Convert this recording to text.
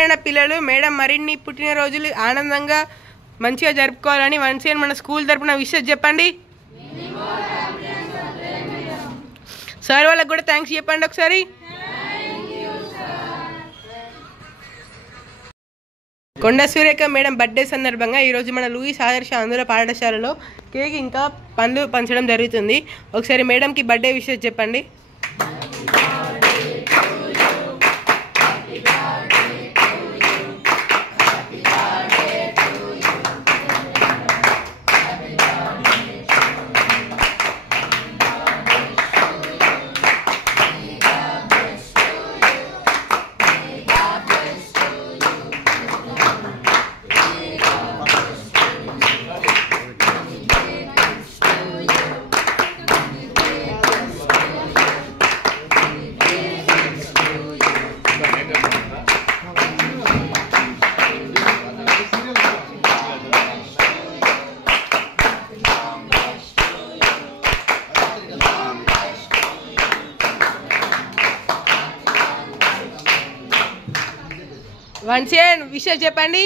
పిల్లలు మేడం మరిన్ని పుట్టినరోజులు ఆనందంగా మంచిగా జరుపుకోవాలని వన్స్ మన స్కూల్ తరపున విషెస్ చెప్పండి. సార్ వాళ్ళకి కూడా థ్యాంక్స్ చెప్పండి ఒకసారి. కొండ సురేఖ మేడం బర్త్డే సందర్భంగా ఈరోజు మన లూయిస్ ఆదర్శ ఆంధ్ర పాఠశాలలో కేక్ ఇంకా పండ్లు పంచడం జరుగుతుంది. ఒకసారి మేడంకి బర్త్డే విషెస్ చెప్పండి. వన్స్ విషెస్ చెప్పండి.